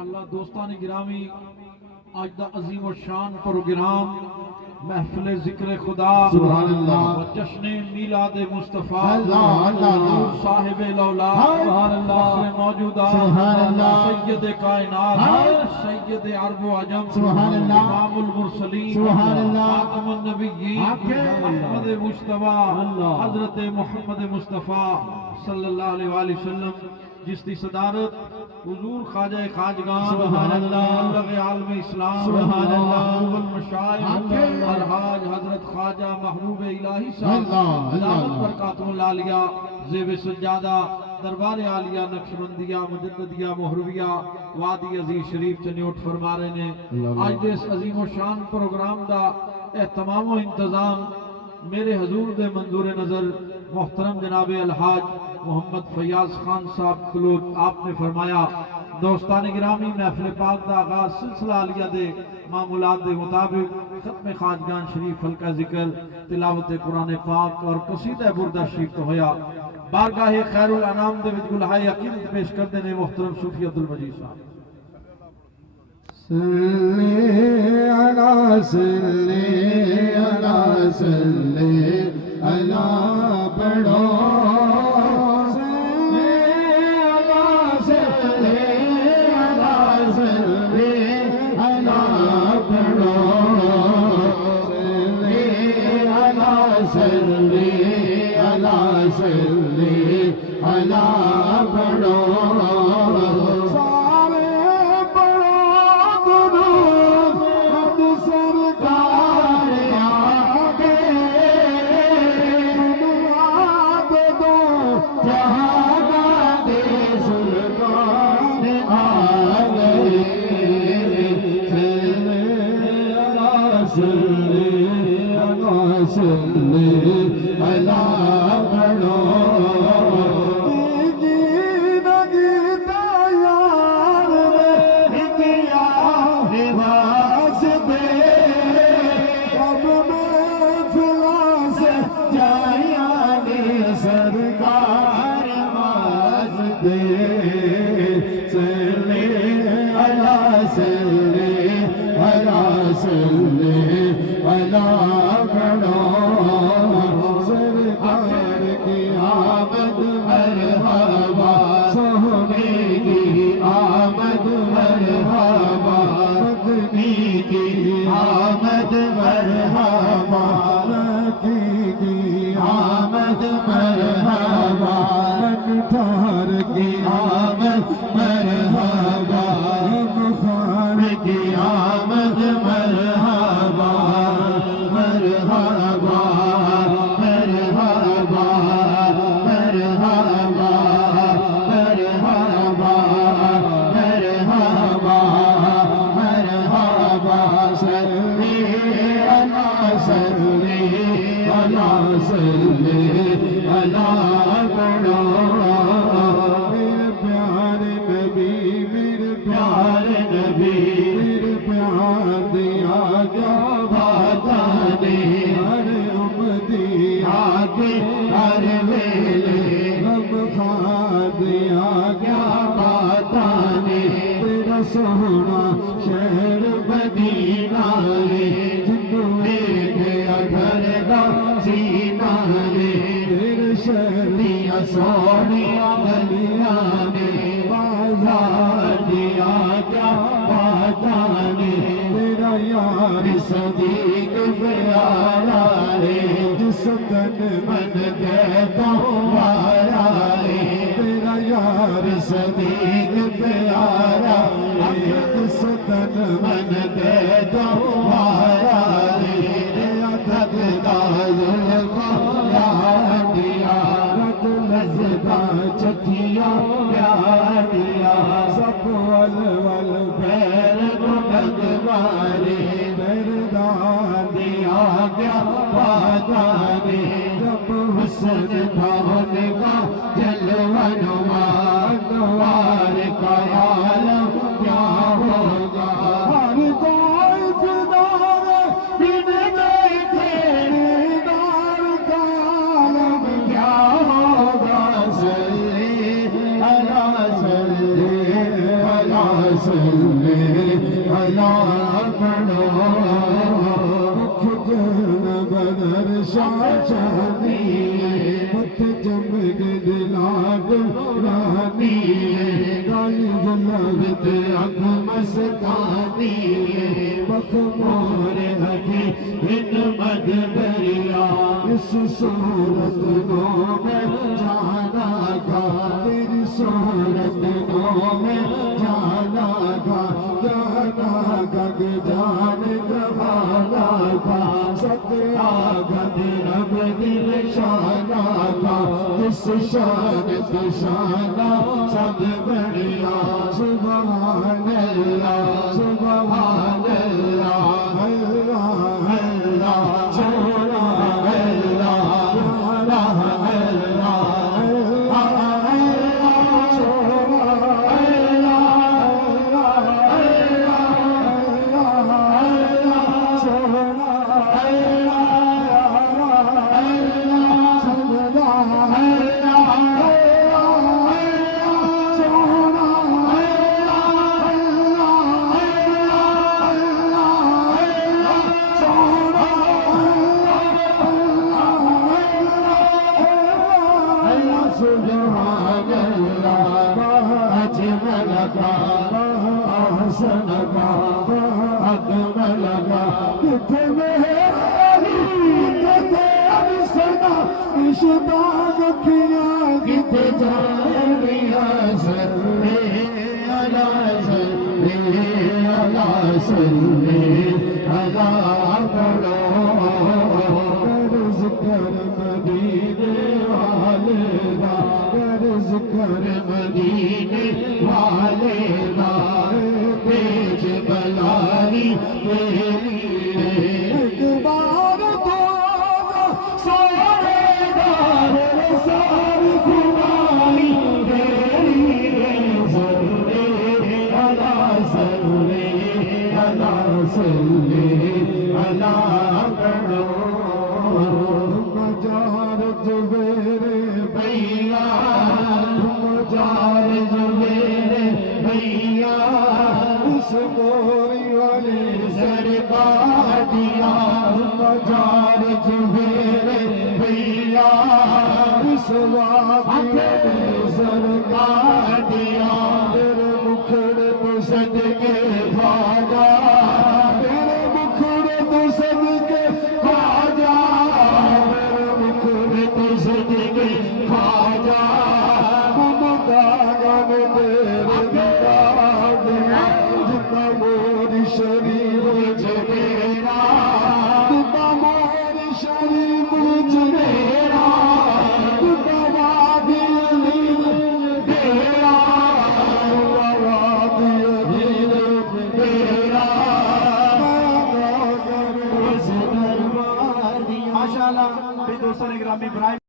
اللہ دوستان گرامی آج دا عظیم و شان پروگرام محفل ذکر خدا سبحان اللہ و جشن میلاد مصطفیٰ اللہ اللہ صاحب الاولاد سبحان اللہ فخر موجودات سبحان اللہ سید کائنات سید عرب و عجم سبحان اللہ امام المرسلین سبحان اللہ خاتم النبیین احمد مصطفیٰ حضرت محمد مصطفیٰ صلی اللہ علیہ وآلہ وسلم جس کی صدارت حضور خواجہ خواجگان سبحان اللہ مبلغ عالم اسلام سبحان اللہ المشائخ الحاج حضرت خواجہ محبوب الہی صاحب اللہ دامت اللہ برکاتہ العالیہ زیب سجادہ دربار عالیہ نقشبندیہ مجددیہ مہرویہ وادی عزیز شریف چنیوٹ فرما رہے نے آج دے اس عظیم و شان پروگرام دا اہتمام و انتظام میرے حضور دے منظور نظر محترم جناب الحاج محمد فیاض خان صاحب کلوت آپ نے فرمایا دوستان گرامی محفل پاک دا آغاز سلسلہ عالیہ دے معمولات دے مطابق ختم خواجگان شریف حلقہ ذکر تلاوت قرآن پاک اور قصیدہ بردہ شریف تو ہویا بارگاہ خیر الانام دے وچ گلہائے عقیدت پیش کر دینے محترم صوفی عبدالمجید صاحب صلی علی صلی علی صلی علی پڑھو صلی علی پڑھو بدر شاہ چاندی مت جمگ دلاد رانی کالی جلوت اکھ مستانی مخمور حقی ان مد دریا اس صورت نو میں جانا گا تیری صورت نو میں جانا گا جانا گا جان گوانا گا ستیا گد رب دل شانا گا اس شان تو شانہ سب بڑھیا سبحان اللہ سبحان اللہ اللہ اللہ سونا اللہ اللہ مدینے والے دار تیج بلاری ایک بار تو سارے دار ساری کمائی تیری سرے اللہ سرے اللہ سرے اللہ کرو مجار جبیرے بھیا جار میرے بھیا اس گوری والے سرکار دیا جار میرے بھیا اس واقعے سرکار دیا تیرے مکھڑ تو صدقے خواجہ تیرے مکھڑ تو صدقے خواجہ تیرے مکھڑ تو صدقے خواجہ شریف جگیرا تمہار شریف جگیرا وادی علی تیرا وادی علی تیرا ماشاءاللہ دوستان گرامی برائے